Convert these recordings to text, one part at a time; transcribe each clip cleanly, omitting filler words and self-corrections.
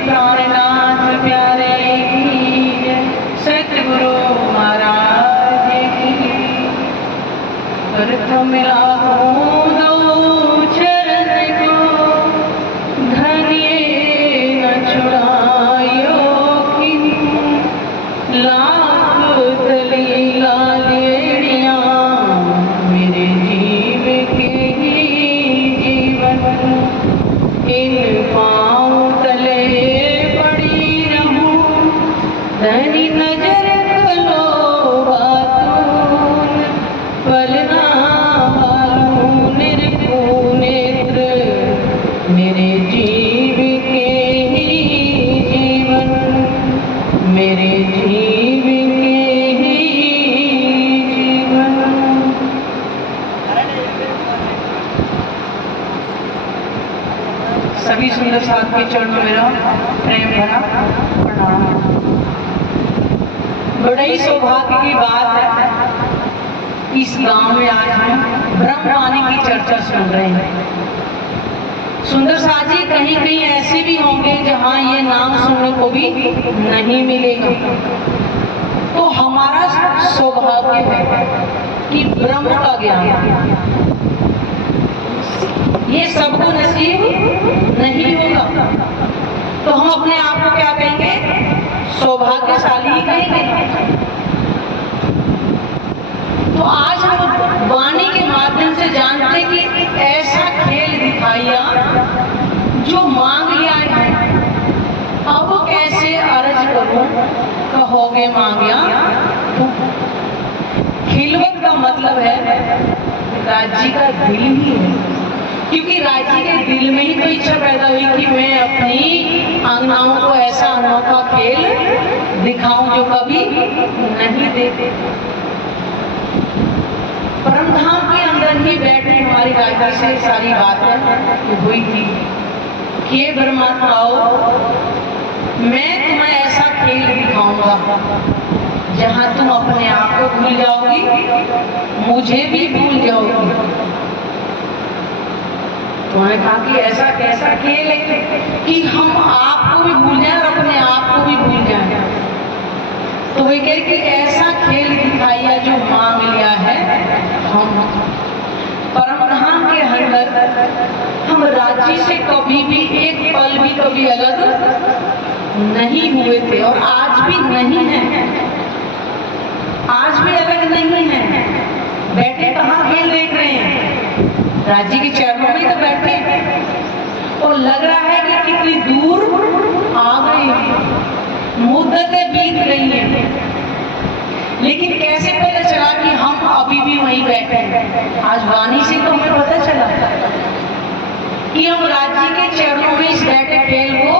प्राणनाथ प्यारे की जय, सतगुरु महाराज की। प्रथम लागू दो चरण को, धन्य न छुड़ायो किन। लाख तली लालेड़िया, मेरे जीव के ही जीवन। इन पाँव तले पड़ी रहूं, धनी नजर कलो बातून। पलना वालू निरखू नेत्र, मेरे जीव के ही जीवन। मेरे जीव के ही जीवन। सभी सुंदर साथ के चरणों मेरा प्रेम भरा प्रणाम। बड़ा ही सौभाग्य की बात है, इस गांव में आज हम ब्रह्मवाणी की चर्चा सुन रहे हैं। सुंदर साथ जी कहीं कहीं ऐसे भी होंगे जहां ये नाम सुनने को भी नहीं मिलेगा। तो हमारा सौभाग्य है कि ब्रह्म का ज्ञान ये सबको नसीब नहीं होगा। तो हम अपने आप को क्या कहेंगे? सौभाग्यशाली ही कहेंगे। तो आज हम वाणी के माध्यम से जानते कि ऐसा खेल दिखाया जो मांग लिया है। अब कैसे अर्ज करूं, कहोगे मांगिया। खिलवत का मतलब है राज्य का दिल ही है, क्योंकि राज्य के दिल में ही तो इच्छा पैदा हुई कि मैं अपनी आंगनाओं को ऐसा अनोखा खेल दिखाऊं जो कभी नहीं देखे। परमधाम के अंदर ही बैठे हमारी राज्य से सारी बातें हुई थी कि हे परमात्माओ, मैं तुम्हें ऐसा खेल दिखाऊंगा जहां तुम अपने आप को भूल जाओगी, मुझे भी भूल जाओगी। तो उन्होंने कहा कि ऐसा कैसा खेल है कि हम आपको भी भूल जाए और अपने आप को भी भूल जाए। तो वे कहे कि ऐसा खेल दिखाइए जो मांग लिया है हम। परमधाम के अंदर हम राज्य से कभी भी एक पल भी कभी अलग नहीं हुए थे और आज भी नहीं है। आज भी अलग नहीं है। बैठे कहाँ खेल देख रहे हैं? राज्य के चरणों में तो बैठे और लग रहा है कि कितनी दूर आ गए, मुद्दतें बीत गई हैं, लेकिन कैसे पता चला कि हम अभी भी वहीं बैठे हैं? आज वाणी से तो हमें पता चला कि हम राज्य के चरणों में इस बैठे खेल को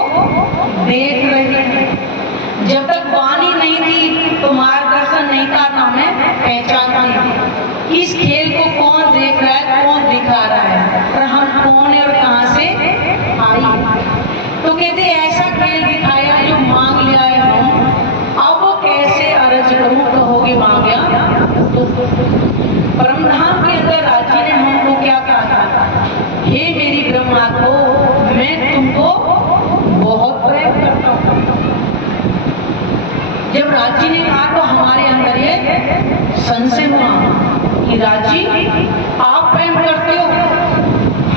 देख रहे हैं। जब तक वाणी नहीं थी तो मार्गदर्शन नहीं था, ना हमें पहचान थी इस खेल को कौन देख रहा है, कौन दिखा रहा है और हम कौन है और कहां से आई। तो कहते ऐसा खेल दिखाया जो मांग लिया है हम, अब कैसे अर्ज करूं, कहोगे मांगिया। तो परमधाम के अंदर राज्य ने हमको क्या कहा था? हे मेरी ब्रह्मात्मो, मैं तुमको बहुत प्रेम करता हूं। जब राज्य ने कहा तो हमारे अंदर ये संशय हुआ कि राज्य आप प्रेम करते हो,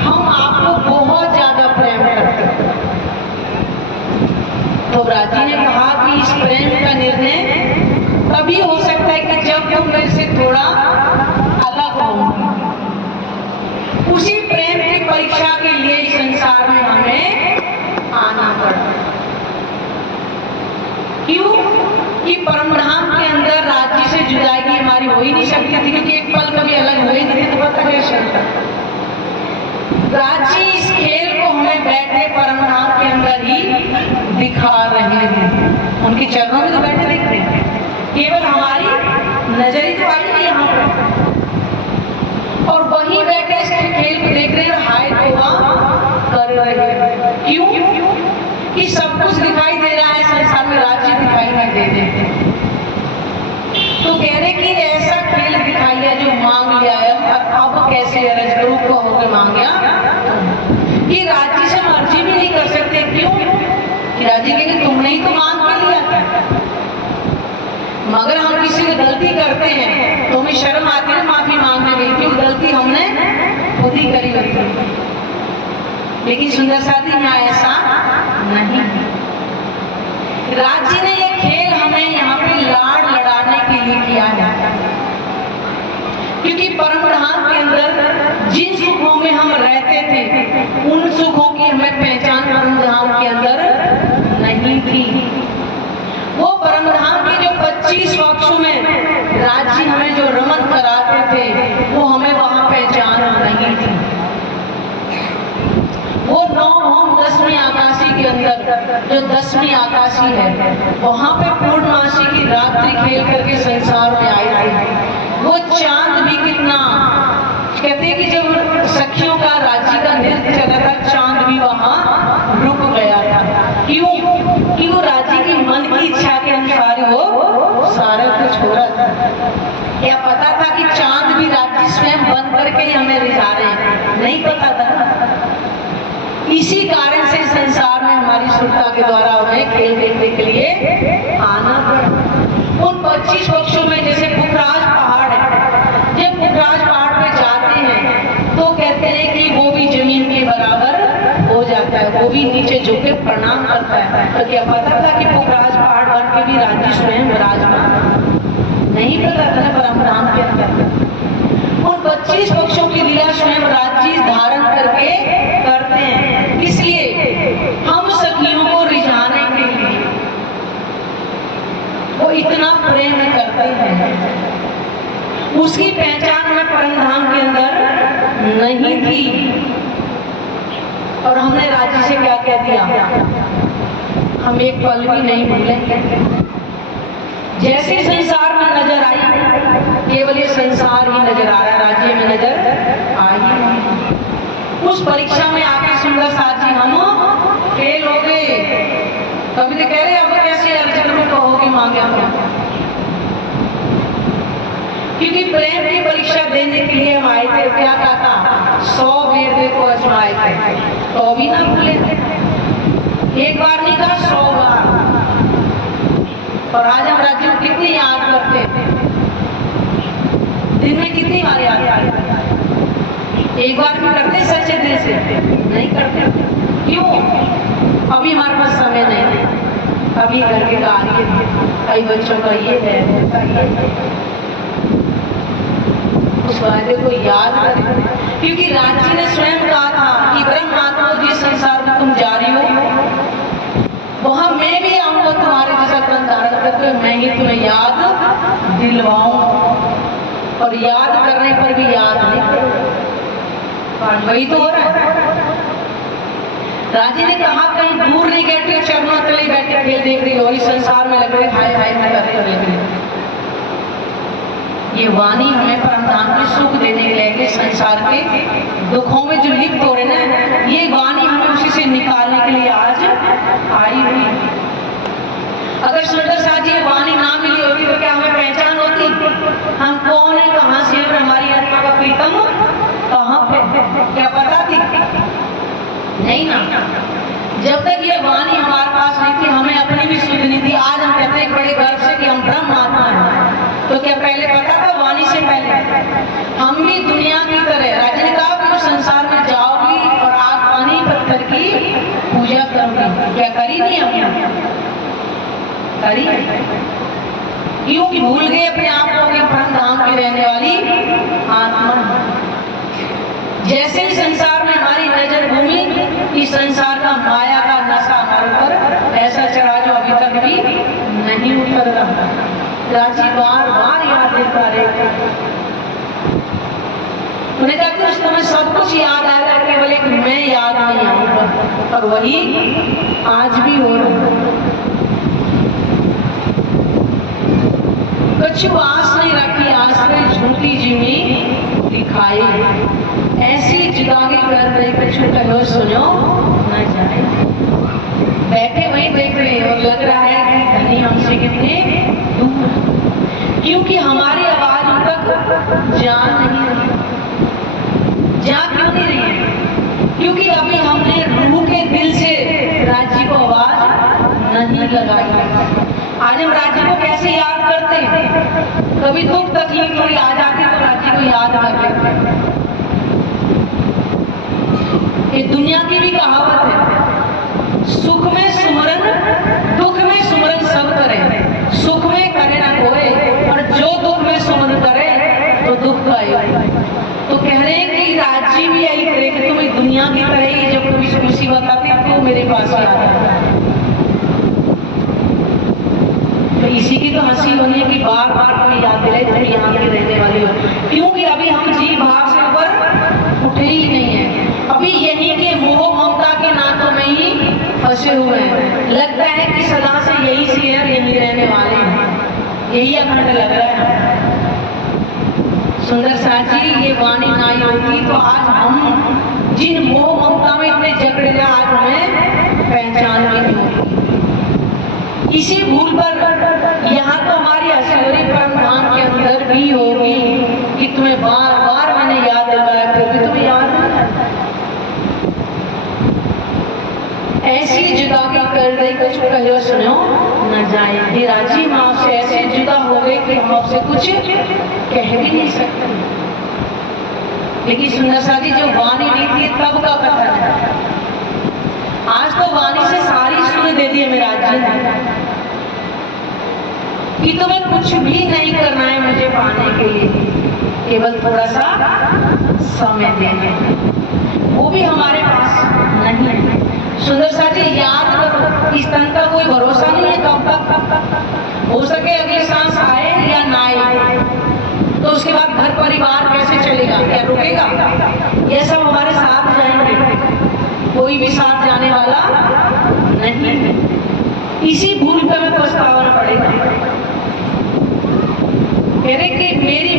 हम आपको बहुत ज्यादा प्रेम करते हो। तो राज्य ने कहा कि इस प्रेम का निर्णय तभी हो सकता है कि जब तुम मेरे से थोड़ा अलग हो। उसी प्रेम की परीक्षा के लिए इस संसार में हमें आना पड़ा। क्यों? कि परमधाम के अंदर राज्य से जुदाई हमारी हो ही नहीं सकती थी, क्योंकि एक पल कभी अलग हुए नहीं थे। तो पता कैसे राज्य इस खेल को हमें बैठे परमधाम के अंदर ही दिखा रहे हैं। उनके चरणों में तो बैठे देख रहे हैं, केवल हमारी नजर ही तो आई है यहाँ पर, और वही बैठे इस खेल को देख रहे हैं, हाय तौबा कर रहे हैं। क्यों? कि सब कुछ दिखाई दे रहा है संसार में, राज्य दिखाई नहीं देते। तो कह रहे कि ऐसा खेल दिखाइए जो मांग लिया है, और अब कैसे अर्ज करूं, कहोगे मांगिया। कि राज्य से अर्जी भी नहीं कर सकते। क्यों? कि मगर हम किसी को गलती करते हैं तो हमें शर्म आती है माफी मांगने में, क्योंकि गलती हमने खुद ही करी होती है। लेकिन सुंदर साथी यहाँ ऐसा नहीं। राज जी ने ये खेल हमें यहाँ पे लाड़ लड़ाने के लिए किया है, क्योंकि परम धाम के अंदर जिन सुखों में हम रहते थे उन सुखों की हमें पहचान परम धाम के अंदर नहीं थी। वो परम धाम के जो 25 पक्षों में राज जी हमें जो रमन कराते थे वो हमें वहां पहचान नहीं थी। वो 9 होम 10वीं आकाशी के अंदर जो 10वीं आकाशी है वहां पे पूर्णमासी की रात्रि खेल करके संसार में आए थे। वो चांद भी कितना कहते कि जब सखियों का राज्य का नृत्य चला था चांद भी वहां रुक गया था। क्यों? कि वो राज्य की मन की इच्छा के अनुसार वो सारा कुछ हो रहा था। क्या पता था कि चांद भी राज्य स्वयं बन करके ही हमें रिझा रहे हैं? नहीं पता था। इसी कारण से संसार में हमारी सुरता के द्वारा हमें खेल देखने के लिए आना पड़ा। उन 25 पक्षों में जैसे पुखराज पहाड़ है, जब पुखराज पहाड़ पे जाते हैं तो कहते हैं कि वो भी जमीन के बराबर हो जाता है, वो भी नीचे झुके प्रणाम करता है। तो क्या पता था कि पुखराज पहाड़ बन के भी राज्य स्वयं विराजमान? नहीं पता था परम धाम के अंदर। उन 25 पक्षों की लीला स्वयं राज्य धारण करके करते हैं, इसलिए हम सखियों को रिझाने के लिए वो इतना प्रेम करते हैं। उसकी पहचान में परम धाम के अंदर नहीं थी। और हमने राज्य से क्या कह दिया? हम एक पल भी नहीं भूलेंगे। जैसे संसार में नजर आई, केवल ये संसार ही नजर आ रहा है, राज्य में नजर आई। उस परीक्षा में आके सुंदर साथ जी हम फेल हो गए। कभी तो कह रहे अब कैसे अर्जुन में कहोगे मांगे हम, क्योंकि प्रेम की परीक्षा देने के लिए हम आए थे। क्या कहा था? 100 बेर को आजमाए थे तो भी ना भूले थे। एक बार नहीं कहा, 100 बार। और आज हम राज्य को कितनी याद करते हैं? दिन में कितनी बार याद करते? एक बार भी करते सच्चे दिल से? नहीं करते। क्यों? अभी हमारे पास समय नहीं, अभी घर के कार्य, कई बच्चों का ये है, उस वादे को याद करें। क्योंकि राज जी ने स्वयं कहा था कि ब्रह्म आत्मा जिस संसार में तुम जा रही हो वहां मैं भी आऊंगा तुम्हारे जैसा तन धारण करके, मैं ही तुम्हें याद दिलवाऊं। और याद करने पर भी याद नहीं करो। वही तो हो रहा है। राजी ने कहा कहीं दूर नहीं बैठे, चरणों तले बैठे खेल देख रही हो, इस संसार में लग रहे हाय हाय करते देख रही। ये वाणी हमें परमधाम के सुख देने के लिए, संसार के दुखों में जो लिप्त हो रहे ना, ये वाणी हमें उसी से निकालने के लिए आज आई हुई। अगर सुंदर साथ जी वाणी ना मिली होती तो क्या हमें पहचान होती? हम कौन है, कहाँ से है, हमारी आत्मा का प्रीतम कहाँ पे, क्या पता थी? नहीं ना। जब तक ये वाणी हमारे पास नहीं थी, हमें अपनी भी सुध नहीं थी। आज हम कहते हैं बड़े गर्व से कि हम ब्रह्म आत्मा हैं। तो क्या पहले पता था? वाणी से पहले हम भी दुनिया की तरह, राजा ने कहा कि संसार में जाओगी और आग पानी पत्थर की पूजा करोगी। क्या करी नहीं हमने? करी। क्यों भूल गए अपने आप को कि परम धाम की रहने वाली आत्मा। जैसे ही संसार में हमारी नजर घूमी, इस संसार का माया का नशा हमारे ऊपर ऐसा चढ़ा जो अभी तक भी नहीं उतर रहा। राजी बार बार याद देता रहे। उन्हें कहते उस समय सब कुछ याद आएगा, केवल एक मैं याद नहीं आऊंगा। और वही आज भी हो रहा। कछु आस नहीं रखी, आस में झूठी जिमी दिखाई, ऐसी जुदाई कर रही कछु कहो सुनो न जाए। बैठे वहीं देख रहे और लग रहा है कि धनी हमसे कितने दूर, क्योंकि हमारी आवाज उन तक जा नहीं रही। जा क्यों नहीं रही है? क्योंकि अभी हमने रूह के दिल से राज्य को आवाज नहीं लगाई। आज हम राज्य को कैसे याद करते हैं? कभी दुख तकलीफ कोई आ जाती तो राज्य को याद कर लेते हैं। ये दुनिया की भी कहावत है, सुख में सुमरन दुख में सुमरन सब करे, सुख में करे ना कोई, और जो दुख में सुमरन करे तो दुख का तो कह रहे हैं कि राज्य भी यही करे कि तुम्हें दुनिया की तरह ही जब कोई मुसीबत आती है तो मेरे पास आ जाता। तो इसी की तो हंसी होनी है कि बार बार कोई याद दिलाए तुम यहाँ की रहने वाली हो, क्योंकि अभी हम जीव भाव से ऊपर उठे ही नहीं है। अभी यही के मोह ममता के नातों में ही फंसे हुए हैं। लगता है कि सदा से यही शेर यही रहने वाले हैं, यही अखंड लग रहा है। सुंदर साथ जी, ये वाणी ना होती तो आज हम जिन मोह ममता में इतने जकड़े हैं आज हमें पहचान भी नहीं होती। इसी भूल पर यहाँ तो हमारी हसीरी परम धाम के अंदर भी होगी कि तुम्हें बार बार मैंने याद दिलाया फिर भी तुम्हें याद नहीं। ऐसी जुदा की कर गई कुछ कहो सुनो न जाए कि राजी हम आपसे ऐसे जुदा हो गए कि हम आपसे कुछ कह भी नहीं सकते। लेकिन सुंदर साथी, जो वाणी नहीं थी तब का कथन है, आज तो वाणी से सारी सुन दे दी है मेरा जी कि तुम्हें कुछ भी नहीं करना है मुझे पाने के लिए, केवल थोड़ा सा समय देना, वो भी हमारे पास नहीं है। सुंदर साथी, याद करो इस तन का कोई भरोसा नहीं है कब तक, हो सके अगली सांस आए या ना आए, तो उसके बाद घर परिवार कैसे चलेगा, क्या रुकेगा? ये सब हमारे साथ जाएंगे, कोई भी साथ जाने वाला नहीं। इसी भूल पर हमें पछताना पड़ेगा। कह रहे कि मेरी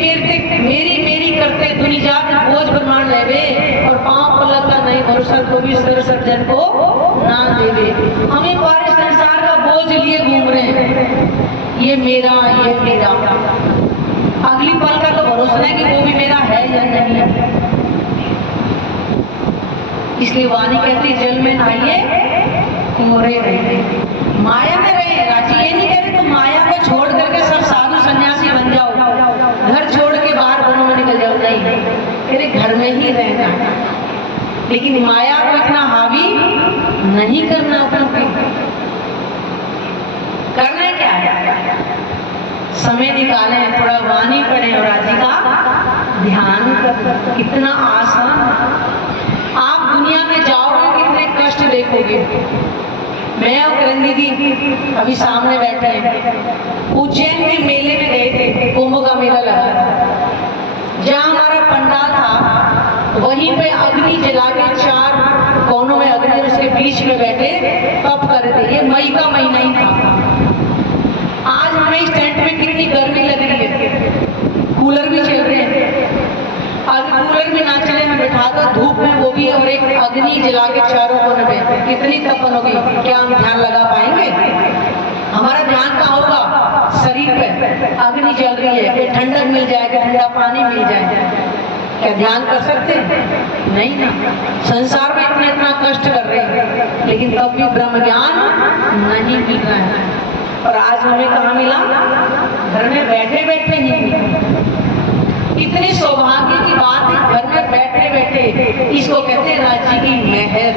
मेरी करते दुनिया बोझ ब्रह्मांड लेवे और पांव पलक का नहीं भरोसा को भी सर्जन को ना देवे। हमें बारिश संसार का बोझ लिए घूम रहे हैं, ये मेरा अगली पल का तो भरोसा है कि वो भी मेरा है या नहीं है। इसलिए वाणी कहती जल में नहाइए मोरे रहे, माया में रहे। राजी ये नहीं कह रहे तुम माया को छोड़ करके सब साधु सन्यासी बन जाओ, घर छोड़ के बाहर वनों में निकल जाओ, नहीं, तेरे घर में ही रहना है। लेकिन माया को इतना हावी नहीं करना अपने पे। करना क्या है? समय निकाले, थोड़ा वाणी पढ़े और राजी का ध्यान कर। कितना आसान, आप दुनिया में जाओगे कितने कष्ट देखोगे। मैं और किरण दीदी अभी सामने बैठे हैं, उज्जैन के मेले में गए थे, कुंभ का मेला लगा, जहाँ हमारा पंडाल था वहीं पे अग्नि जला के 4 कोनों में अग्नि, उसके बीच में बैठे तप कर रहे थे। ये मई का महीना ही था। आज हमें इस टेंट में कितनी गर्मी लग रही है, कूलर भी चल रहे हैं, अगर कूलर भी ना चले हमें बैठा दो धूप में, वो भी और एक अग्नि जला के चारों कोने में, कितनी तपन होगी। क्या हम ध्यान लगा पाएंगे? हमारा ध्यान कहाँ होगा? शरीर पे अग्नि जल रही है कि ठंडक मिल जाएगा, ठंडा पानी मिल जाएगा, क्या ध्यान कर सकते हैं? नहीं ना। संसार में इतना कष्ट कर रहे हैं लेकिन तब भी ब्रह्म ज्ञान नहीं मिल रहा है। और आज हमें कहाँ मिला? घर में बैठे बैठे ही। कितनी सौभाग्य की बात है, घर में बैठे बैठे, इसको कहते हैं राज्य की मेहर।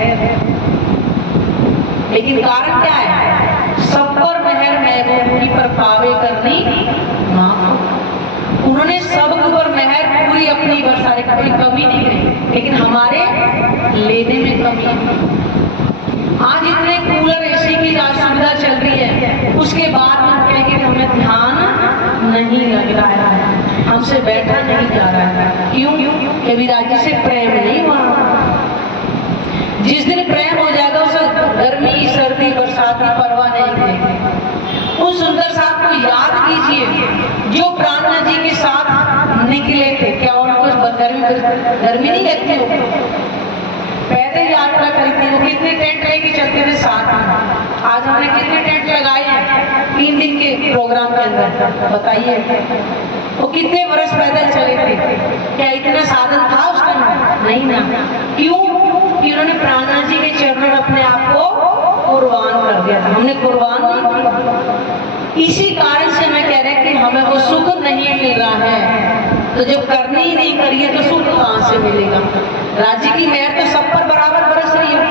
लेकिन कारण क्या है? सब पर मेहर महबूब की पर पावे करनी ना। उन्होंने सब ऊपर मेहर पूरी अपनी बरसाने, कोई कमी नहीं रही, लेकिन हमारे लेने में कमी है। आज इतने कूलर एसी की सुविधा चल रही है, उसके बाद हम कहेंगे कि हमें ध्यान नहीं लग रहा है, हमसे बैठा नहीं जा रहा है। क्यों? कभी राज्य से प्रेम नहीं हुआ। जिस दिन प्रेम हो जाएगा उसे गर्मी सर्दी बरसात की परवाह नहीं करेगी। उस सुंदर साथ को याद कीजिए जो प्राणनाथ जी के साथ निकले थे। क्या उनको गर्मी नहीं लगती हो? पैदल यात्रा करी थी, वो कितने टेंट लेके चलते थे साथ में। आज हमने कितने टेंट लगाए हैं 3 दिन के प्रोग्राम के अंदर, बताइए। वो कितने वर्ष पैदल चले थे? क्या इतना साधन था उस टाइम? नहीं ना। क्यों? कि उन्होंने प्राणनाथ जी के चरणों में अपने आप को कुर्बान कर दिया था। हमने कुर्बान नहीं किया। इसी कारण से मैं कह रहा कि हमें वो सुख नहीं मिल रहा है। तो जब करनी ही नहीं करिए तो सुख कहाँ से मिलेगा? राज्य की मेहर तो सब पर बराबर बरस रही है।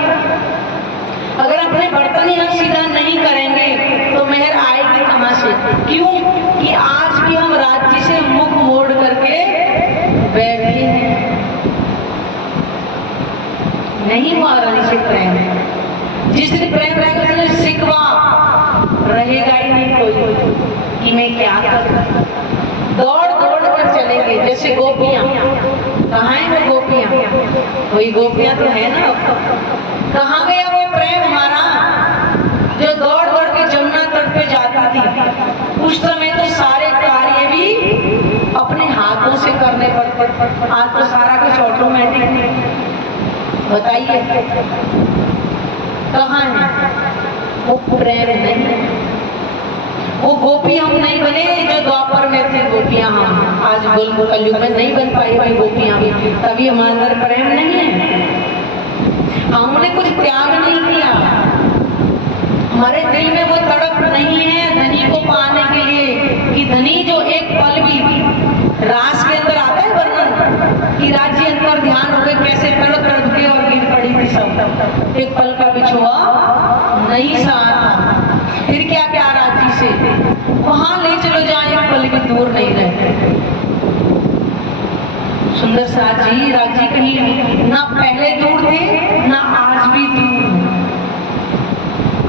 अगर अपने बर्तन ही हम सीधा नहीं करेंगे तो मेहर आएगी कहाँ से? क्यों कि आज भी हम राज्य से मुख मोड़ करके बैठे हैं। नहीं हुआ रानी से प्रेम। जिस दिन प्रेम रहेगा उस दिन सिकवा रहेगा ही नहीं कोई कि मैं क्या करूं। दौड़ दौड़ कर चलेंगे जैसे गोपियां। कहाँ है वो गोपियां? वही गोपियां तो है ना। कहाँ गया वो प्रेम हमारा जो दौड़ दौड़ के जमुना तट पे जाता थी? उस समय तो सारे कार्य भी अपने हाथों से करने पड़ते। आज तो सारा कुछ ऑटोमेटिक। बताइए कहाँ है वो प्रेम? नहीं। वो गोपी हम नहीं बने जो द्वापर में थे गोपियां। हम आज कलयुग में नहीं बन पाई हुई गोपियां, तभी हमारे अंदर प्रेम नहीं है। हमने कुछ त्याग नहीं किया। हमारे दिल में वो तड़प नहीं है धनी को पाने के लिए कि धनी जो एक पल भी रास के अंदर आता है वर्णन कि राज्य अंतर ध्यान हो गए कैसे तड़प तड़प के और गिर पड़ी थी सब। एक पल का बिछुआ नहीं सहा। फिर क्या क्या राज्य से वहां ले चलो जहाँ एक पल भी दूर नहीं रहते। सुंदर साथ जी राज्य कहीं ना पहले दूर थे ना आज भी दूर।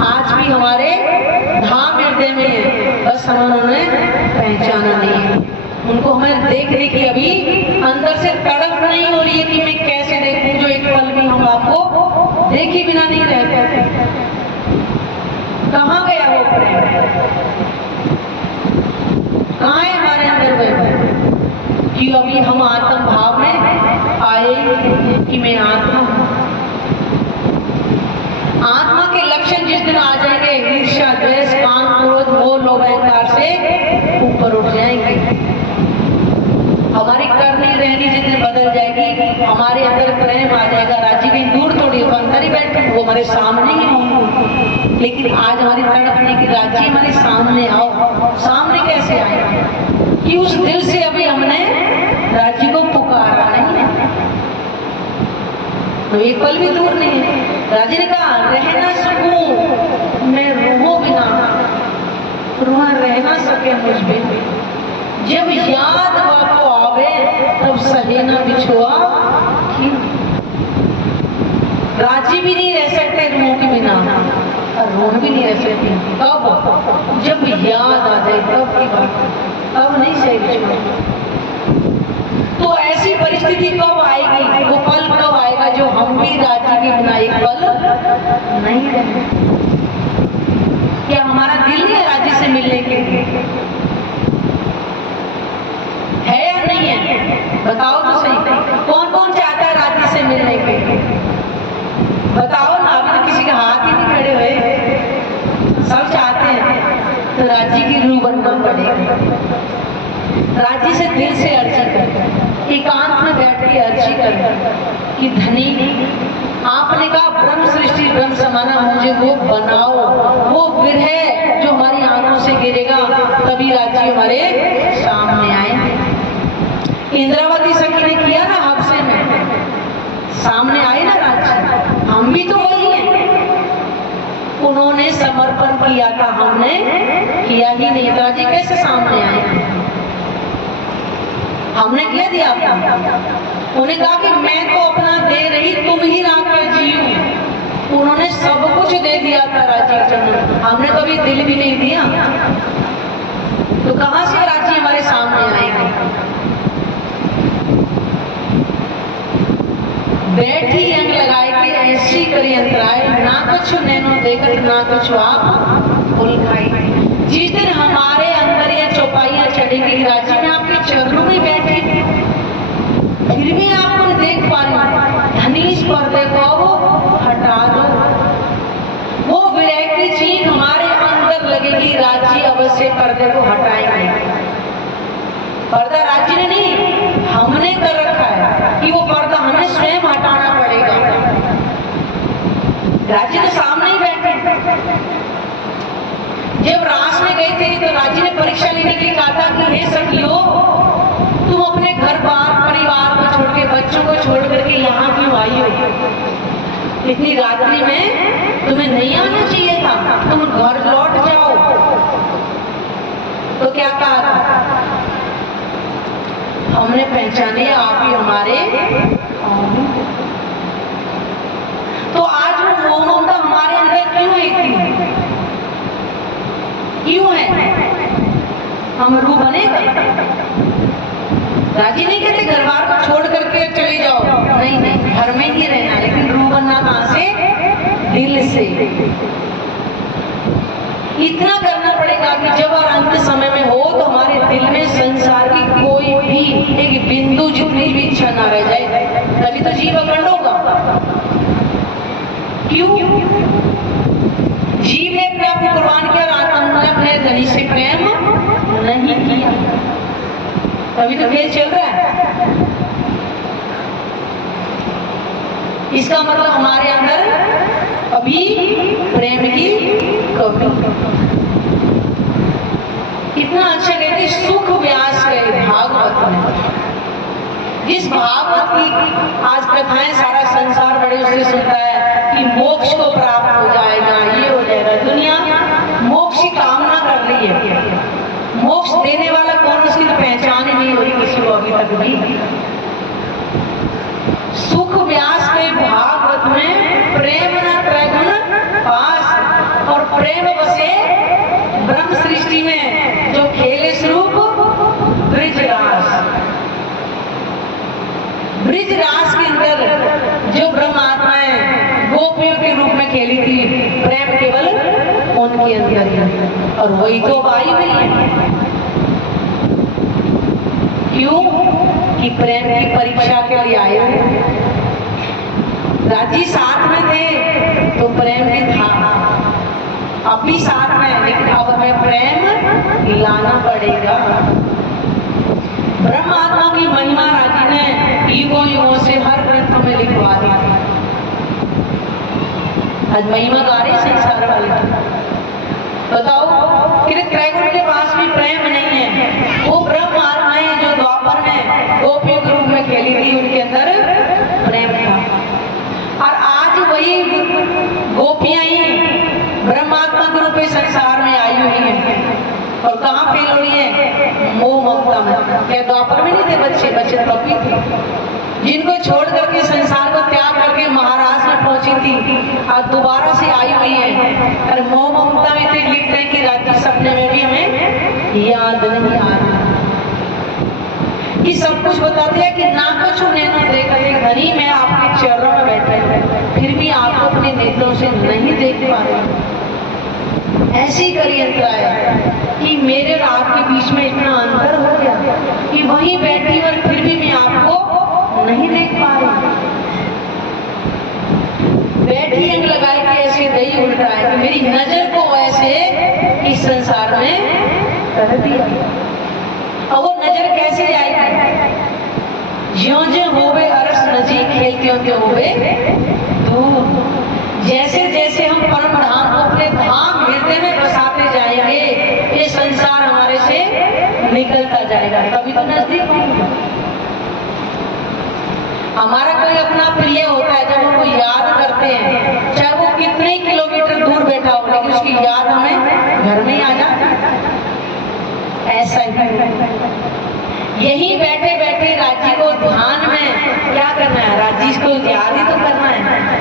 आज भी हमारे धाम हृदय में है, बस हम उन्होंने पहचाना नहीं है। उनको हमें देख देखी अभी अंदर से तड़प नहीं हो रही है कि मैं कैसे देखूं जो एक पल भी हम आपको देखे बिना नहीं रह पाते। कहाँ गया वो प्रेम? कहाँ है हमारे अंदर वो कि अभी हम आत्म भाव में आए कि मैं आत्मा हूं। आत्मा के लक्षण जिस दिन आ जाएंगे ईर्ष्या द्वेष काम क्रोध मोह लोभ अहंकार से ऊपर उठ जाएंगे। हमारी करनी रहनी जिस दिन बदल जाएगी हमारे अंदर प्रेम आ जाएगा। राज्य कहीं दूर थोड़ी अंदर ही बैठे वो हमारे सामने ही होंगे। लेकिन आज हमारी तड़पने की राज्य हमारे सामने आओ। सामने कैसे आए? कि उस दिल से अभी हमने राज्य को पुकारा नहीं है। तो एक पल भी दूर नहीं है। राज्य ने कहा रह ना सकूं मैं रूहों बिना, रूह रह ना सके मुझ पे। जब याद आपको आवे तब सहे ना बिछुआ। राज्य भी नहीं रह सकते रूह के बिना और रूह भी नहीं रह सकती। कब? जब याद आ जाए तब की बात, तब नहीं सही बिछुआ। तो ऐसी परिस्थिति कब आएगी? वो पल कब आएगा जो हम भी राज्य के बिना एक पल नहीं रहे? क्या हमारा दिल नहीं है राज्य से मिलने के लिए? है या नहीं है? बताओ तो सही। कौन कौन चाहता है राज्य से मिलने के लिए? बताओ ना। अभी तो किसी के हाथ ही नहीं खड़े हुए। सब चाहते हैं तो राज्य की रूह बनना पड़ेगा। राज्य से दिल से अर्जी कर, एकांत में बैठ के अर्जी कर कि धनी आपने कहा ब्रह्म सृष्टि ब्रह्म समाना मुझे वो बनाओ। वो विरह जो हमारी आंखों से गिरेगा तभी राज्य हमारे सामने आए। इंद्रावती सखी ने किया ना हादसे में, सामने आए ना राज्य। हम भी तो वही हैं। उन्होंने समर्पण किया था, हमने किया ही नहीं। राज्य कैसे सामने आए? हमने क्या दिया आपको? उन्हें कहा कि मैं तो अपना दे रही, तुम ही रात में जियो। उन्होंने सब कुछ दे दिया था राज्य चंद्र। हमने कभी दिल भी नहीं दिया। तो कहां से राज्य हमारे सामने आएगा? बैठी अंग लगाए के ऐसी करी अंतराय ना कुछ नैनो देखत ना कुछ आप फुल खाई। जिस दिन हमारे अंदर ये चौपाइयां चढ़ेंगी राज्य में आपके चरणों में बैठे फिर भी आपको देख पा रहे धनीश पर्दे को हटा दो। वो विरह की चीख हमारे अंदर लगेगी। राज्य अवश्य पर्दे को हटाएंगे। पर्दा राज्य ने नहीं हमने कर रखा है कि वो पर्दा हमें स्वयं हटाना पड़ेगा। राज्य तो सामने ही बैठे जब रास में गई थी तो राजी ने परीक्षा लेने के लिए कहा था कि हे सखियों, तुम अपने घर बार परिवार को छोड़ के, बच्चों को छोड़ करके यहाँ क्यों आई हो? इतनी रात्रि में तुम्हें नहीं आना चाहिए था, तुम घर लौट जाओ। तो क्या कहा? हमने पहचाने आप ही हमारे। तो आज वो मोह हमारे अंदर क्यों है? क्यों है? हम रू बने? राजी नहीं कहते घर बार को छोड़ करके चले जाओ, नहीं नहीं, घर में ही रहना, लेकिन रू बनना कहां से? दिल से। इतना करना पड़ेगा कि जब और अंत समय में हो तो हमारे दिल में संसार की कोई भी एक बिंदु जितनी भी इच्छा ना रह जाए, तभी तो जीव अखंड होगा। क्यों? जीव ने अपने आप को कुर्बान किया, आत्मा ने अपने धनी से प्रेम नहीं किया, तभी तो खेल चल रहा है। इसका मतलब हमारे अंदर अभी प्रेम की कमी। कितना अच्छा कहते सुख व्यास गए भागवत में। जिस भागवत की आज कथाएं सारा संसार बड़े उससे सुनता है कि मोक्ष को प्राप्त हो जाएगा, ये हो जाएगा, दुनिया मोक्ष की कामना कर रही है। मोक्ष देने वाला कौन, उसकी तो पहचान ही नहीं हो रही किसी को अभी तक भी। सुख व्यास के भागवत में प्रेम न त्रैगुण पास, और प्रेम बसे ब्रह्म सृष्टि में जो खेले स्वरूप ब्रिजरास। ब्रिजरास के अंदर जो ब्रह्मात्माएं गोपियों के रूप में खेली थी, प्रेम केवल उनके अंदर ही, और वही तो आई हुई है। क्यों? कि प्रेम की परीक्षा के लिए आए हुए। राजी साथ में थे तो प्रेम भी था, अब भी साथ में, लेकिन अब हमें प्रेम लाना पड़ेगा। ब्रह्मात्मा की महिमा राजी ने युगों युगों से हर ग्रंथ में लिखवा दी। आज महिमा गा रहे संसार वाले। बताओ कि त्रैगुण के पास भी प्रेम नहीं है। वो ब्रह्म आत्माएं जो द्वापर में गोपियों के रूप में खेली थी, उनके अंदर प्रेम था, और आज वही गोपियां ही ब्रह्मात्मा के रूप में संसार में आई हुई हैं। और कहाँ फेल हो रही है? मोह ममता में। क्या द्वापर में नहीं थे बच्चे? बच्चे तब भी थे, जिनको छोड़ करके संसार को त्याग करके महाराज में पहुंची थी, आज दोबारा से आई हुई है। अरे मोह ममता में तो लिखते हैं कि राज्य सपने में भी हमें याद नहीं आ रहा, कि सब कुछ बताते हैं कि ना कुछ नैनो देखते घनी में आपके चरणों में बैठे, फिर भी आपको अपने नेत्रों से नहीं देख पा रहे। ऐसी करियंत्रा है कि मेरे और आपके बीच में इतना अंतर हो गया कि वहीं बैठी और फिर भी मैं आपको नहीं देख पा रही। बैठी अंग लगाई के ऐसे दही उल्टा है कि मेरी नजर को ऐसे इस संसार में कर दिया। और वो नजर कैसे जाएगी? ज्यों ज्यों होवे अरस नजीक खेलते होवे दूर। जैसे जैसे हम परम धाम को अपने धाम हृदय में बसाते जाएंगे, ये संसार हमारे से निकलता जाएगा, तभी तो नजदीक होगा। हमारा कोई अपना प्रिय होता है, जब हम को याद करते हैं, चाहे वो कितने किलोमीटर दूर बैठा हो, लेकिन उसकी याद हमें घर में आ जाती है। ऐसा ही यही बैठे बैठे राज्य को ध्यान में क्या करना है? राज्य को याद ही तो करना है,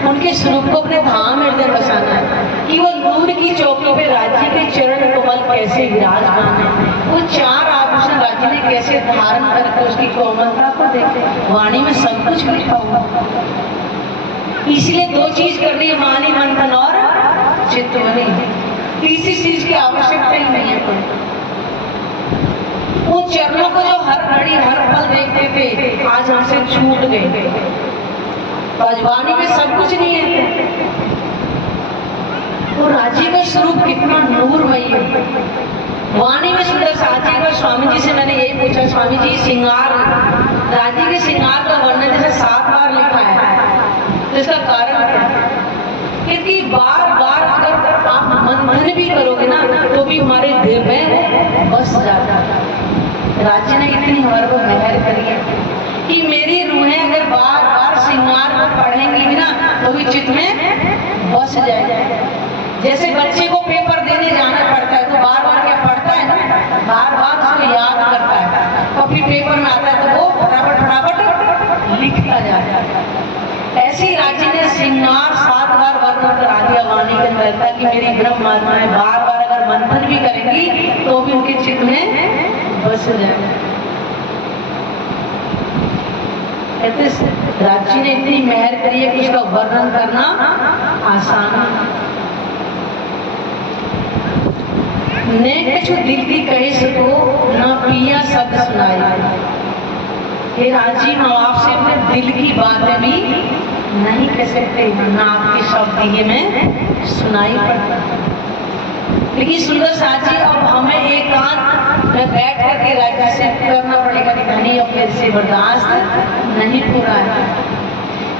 उनके स्वरूप को अपने धाम हृदय बसाना है कि वो नूर की चौकी पे राज्य के चरण कमल कैसे विराजमान है, वो चार आभूषण राज्य ने कैसे धारण करके उसकी कोमलता को देखे। वाणी में सब कुछ लिखा हुआ, इसलिए दो चीज करनी है, वाणी मंथन और चित्तवनी। तीसरी चीज की आवश्यकता ही नहीं है। उन चरणों को जो हर घड़ी हर पल देखते थे, आज हमसे छूट गए। वाणी में सब कुछ नहीं है। वो राज्य का स्वरूप कितना नूरमयी है। वाणी में सुंदर साथी को स्वामी जी से मैंने यही पूछा, स्वामी जी श्रृंगार, राज्य के श्रृंगार का वर्णन जैसे 7 बार लिखा है, तो इसका कारण क्या? कि कि बार बार अगर आप मंथन भी करोगे ना तो भी हमारे दिल में बस जाता है। राज्य ने इतनी हमारे को मेहर करी है कि मेरी रूहें अगर बार बार श्रृंगार को पढ़ेंगी भी ना तो भी चित्त में बस जाए। जैसे बच्चे को पेपर देने जाना पड़ता है तो बार बार क्या पढ़ता है ना, बार बार उसको याद करता है और फिर पेपर में आता है तो वो फटाफट फटाफट लिखता जाता है। ऐसे ही राज्य ने श्रृंगार 7 बार वर्णन करा दिया वाणी के अंदर था कि मेरी ब्रह्म माताएं बार बार अगर मंथन भी करेंगी तो भी उनके चित्त में बस जाए। राज्य ने इतनी मेहर करी है कि उसका वर्णन करना आसान है। ने जो दिल की कहे सको न पिया शब्द सुनाई। हे राजी हम आपसे अपने दिल की बातें भी नहीं कह सकते, ना आपके शब्द ये में सुनाई पड़ता। लेकिन सुंदर साथी अब हमें एकांत में बैठ करके राज्य से करना पड़ेगा कि धनी अपने से बर्दाश्त नहीं पूरा है,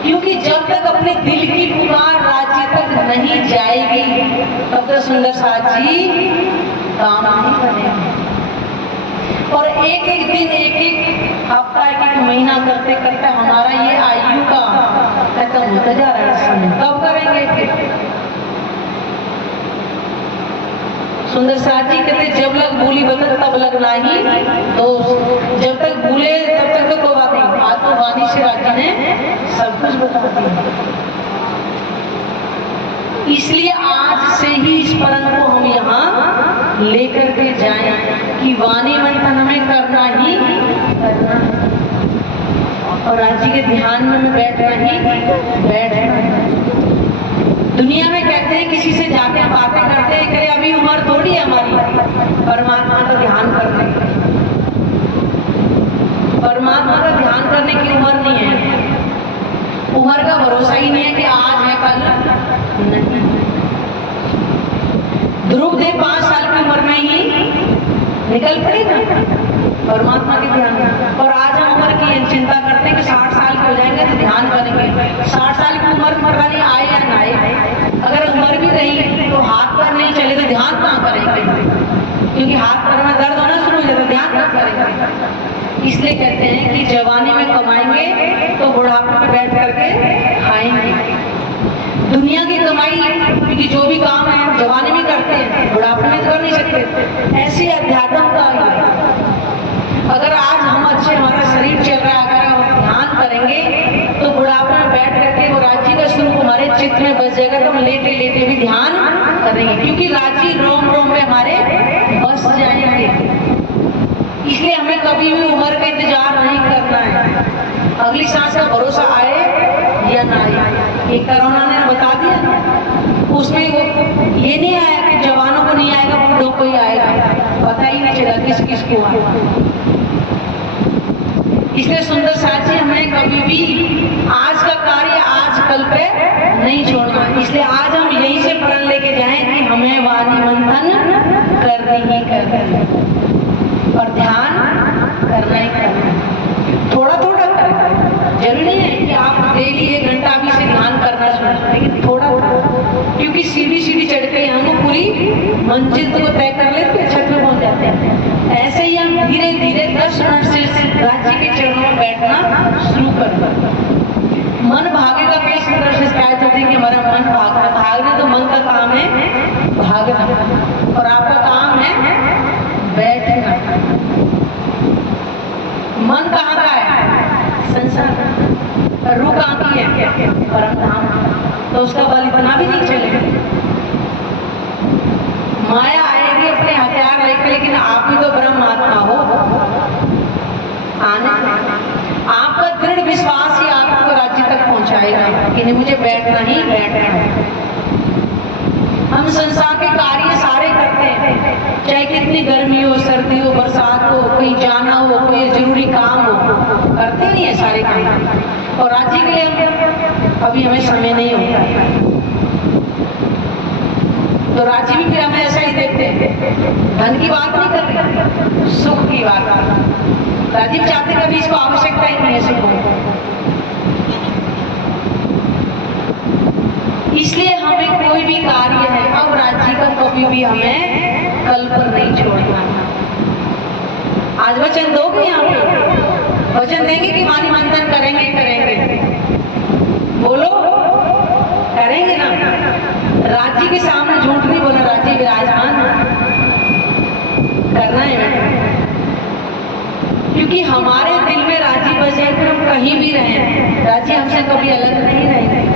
क्योंकि जब तक अपने दिल की पुकार राज्य तक नहीं जाएगी तब तक सुंदर साथी काम नहीं बनेगा। और एक एक दिन एक एक हफ्ता एक एक महीना करते करते हमारा ये आयु का खत्म होता जा रहा है। समय कब करेंगे फिर? सुंदर साथी कहते जब लग बोली बदल तब लग नहीं, तो जब तक भूले तब तक तो कोई बात नहीं। आज तो वाणी से राज्य ने सब कुछ बता दिया। इसलिए आज से ही इस परम को हम यहाँ लेकर के जाएं कि वाणी मंथन हमें करना ही करना है और राज्य के ध्यान में बैठना ही बैठना है। दुनिया में कहते हैं किसी से जाके हम बातें करते हैं कि अभी उम्र थोड़ी है हमारी परमात्मा का ध्यान करने की। परमात्मा का ध्यान करने की उम्र नहीं है। उम्र का भरोसा ही नहीं है कि आज है कल नहीं। ध्रुवदेव 5 साल की उम्र में ही निकल पड़े ना परमात्मा के ध्यान में। और आज हम उम्र की चिंता करते हैं कि 60 साल के हो जाएंगे तो ध्यान करेंगे। 60 साल की उम्र पता नहीं आए या ना आए, अगर उम्र भी रही तो हाथ पैर नहीं चले तो ध्यान कहाँ करेंगे? क्योंकि हाथ पैर में दर्द होना शुरू हो जाता है, ध्यान कहाँ करेंगे? इसलिए कहते हैं कि जवानी में कमाएंगे तो बुढ़ापे में बैठ करके खाएंगे। दुनिया की कमाई क्योंकि जो भी काम है जवानी में करते हैं, बुढ़ापे में तो कर नहीं सकते। ऐसे अध्यात्म का अगर आज हम अच्छे हमारा शरीर चल रहा है, अगर हम ध्यान करेंगे तो बुढ़ापे में बैठ करके वो राज्य का स्वरूप हमारे चित्त में बस जाएगा तो हम लेटे लेटे भी ध्यान करेंगे, क्योंकि राज्य रोम रोम में हमारे बस जाएंगे। इसलिए हमें कभी भी उम्र का इंतजार नहीं करना है। अगली सांस का भरोसा आए या ना आए। ये कोरोना ने बता दिया, उसमें ये नहीं आया कि जवानों को नहीं आएगा बूढ़ों को ही आएगा, पता ही नहीं चला किस किस को आएगा। इसलिए सुंदर साथी हमें कभी भी आज का कार्य आज कल पे नहीं छोड़ना। इसलिए आज हम यहीं से प्रण लेके जाएं कि हमें वाणी मंथन करनी ही करनी और ध्यान करना ही करना। थोड़ा थोड़ा करना, जरूरी नहीं है कि आप डेली 1 घंटा अभी से ध्यान करना शुरू, लेकिन थोड़ा थोड़ा, क्योंकि सीढ़ी सीढ़ी चढ़ के हम पूरी मंजिल को तय कर लेते हैं, छत में पहुंच जाते हैं। ऐसे ही हम धीरे धीरे 10 मिनट से राज्य के चरणों में बैठना शुरू कर दें। मन भागेगा कई सुंदर से शिकायत होती है कि हमारा मन भागना, भागना तो मन का काम है भागना, और आपका काम है बैठना। मन कहाँ का है? संसार। रूह कहाँ की है? परम धाम। तो उसका बल इतना भी नहीं चलेगा। माया आएगी अपने हथियार लेकर, लेकिन आप ही तो ब्रह्म आत्मा हो। आने आपका दृढ़ विश्वास ही आपको राज्य तक पहुंचाएगा कि नहीं मुझे बैठना ही बैठना है। हम संसार के कार्य सारे करते हैं, चाहे कितनी गर्मी हो, सर्दी हो, बरसात हो, कहीं जाना हो, कोई जरूरी काम हो, करते नहीं है सारे काम। और राज्य के लिए अभी हमें समय नहीं होता है, तो राज्य भी फिर हमें ऐसा ही देखते हैं। धन की बात नहीं कर रहे, सुख की बात। राजीव चाहते कभी इसको आवश्यकता ही नहीं है सुख। इसलिए हमें कोई भी कार्य है अब राज्य का कभी भी हमें कल पर नहीं छोड़ना। आज वचन दोगे यहाँ पे, वचन देंगे कि वाणी मंथन करेंगे करेंगे, बोलो करेंगे ना। राज्य के सामने झूठ नहीं बोला, राज्य विराजमान करना है, क्योंकि हमारे दिल में राज्य बसे फिर हम कहीं भी रहें, राज्य हमसे कभी अलग नहीं रहेंगे।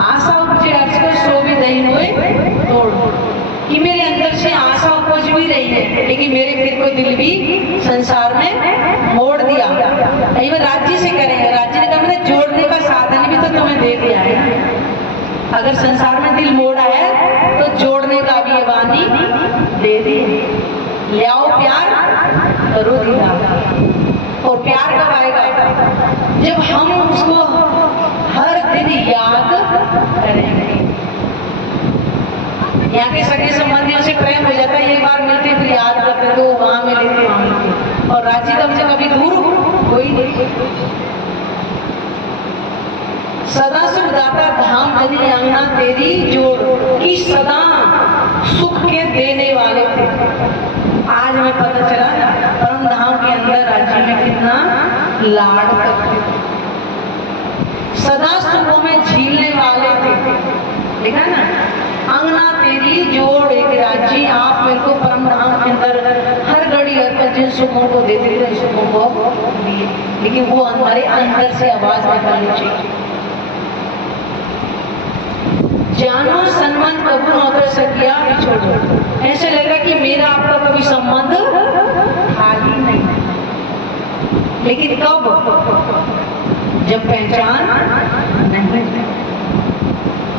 आशा उपजे अर्ज को सो भी नहीं हुए तोड़, कि मेरे अंदर से आशा उपज भी रही है लेकिन मेरे फिर को दिल भी संसार में मोड़ दिया। कई बार राज्य से करेंगे, राज्य ने कहा मैंने जोड़ने का साधन भी तो तुम्हें दे दिया है। अगर संसार में दिल मोड़ा है तो जोड़ने का भी ये वाणी दे दी। ले आओ प्यार करो दीदार, और प्यार कब आएगा? जब हम उसको हर दिन याद करेंगे। यहाँ के सगे संबंधियों से प्रेम हो जाता है, एक बार मिलते फिर याद करते तो वहां मिले थे वहां मिलते, और राज्य कब से कभी दूर कोई नहीं। सदा सुख दाता धाम धनी अंगना तेरी जोड़, की सदा सुख के देने वाले थे। आज हमें पता चला परम धाम के अंदर राज्य में कितना लाड करते, सदा सुखों में झीलने वाले थे। देखा ना, अंगना तेरी जोड़ एक राज्य, आप मेरे को परम धाम के अंदर हर घड़ी हर पल जिन सुखों को देते थे सुखों को दिए, लेकिन वो हमारे अंदर से आवाज निकलनी चाहिए। जानो संबंध कबू न कर सकिया छोड़ो, ऐसे लगा कि मेरा आपका कभी संबंध था ही नहीं, लेकिन कब? जब पहचान नहीं।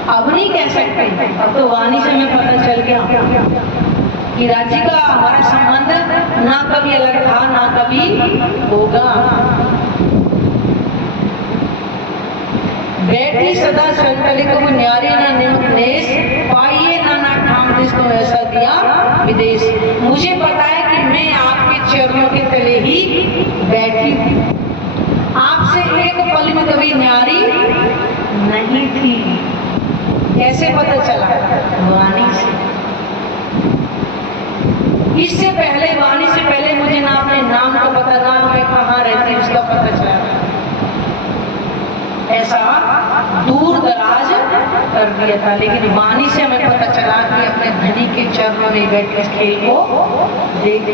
अब नहीं कह सकते, अब तो वाणी से हमें पता चल गया कि राज्य का हमारा संबंध ना कभी अलग था ना कभी होगा। बैठी सदा संतले को न्यारे ना नेश, पाइए ना ठाम जिसको ऐसा दिया विदेश। मुझे पता है कि मैं आपके चरणों के तले ही बैठी हूँ, आपसे एक पल में कभी न्यारी नहीं थी। कैसे पता चला? वाणी से। इससे पहले, वाणी से पहले मुझे ना अपने नाम का पता, ना मैं कहाँ रहती उसका पता चला। ऐसा दूर दराज कर दिया था, लेकिन वाणी से हमें पता चला कि अपने धनी के चरणों में बैठ इस खेल को देख।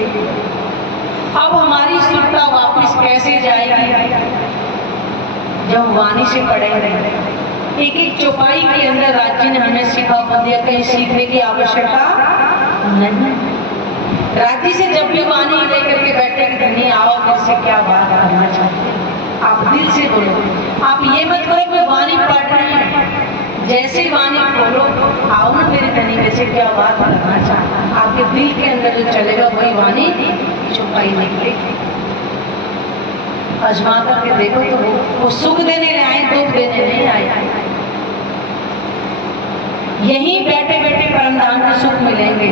अब हमारी सुरता वापस कैसे जाएगी? जब वाणी से पढ़ेंगे। एक एक चौपाई के अंदर राज्य ने हमें सिखा दिया, कहीं सीखने की आवश्यकता नहीं। राज्य से जब भी वाणी लेकर के बैठे कि धनी आओ दिल से क्या बात करना चाहते हैं, आप दिल से बोलो। आप ये मत करो कि वाणी पढ़ रहे हैं, जैसे वाणी बोलो आओ ना मेरी धनी में से क्या बात करना चाहता है, आपके दिल के अंदर जो चलेगा वही वाणी चौपाई निकलेगी। आजमा करके देखो तो वो सुख देने आए, दुख देने नहीं आए। यहीं बैठे बैठे परमधाम के सुख मिलेंगे,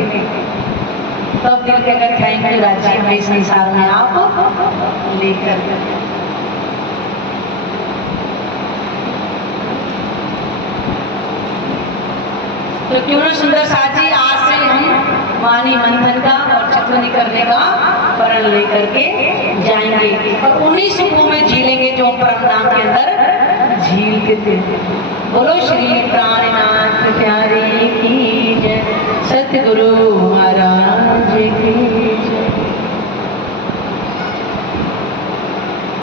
तब दिल कहकर थैंक यू राज्य हमें संसार में आप लेकर। तो क्यों ना सुंदर साथी, आज से हम वाणी मंथन का और चतुर्णी करने का प्रण लेकर के जाएंगे और उन्हीं सुखों में झीलेंगे जो हम परमधाम के अंदर झीलते थे। बोलो श्री प्राणनाथ प्यारे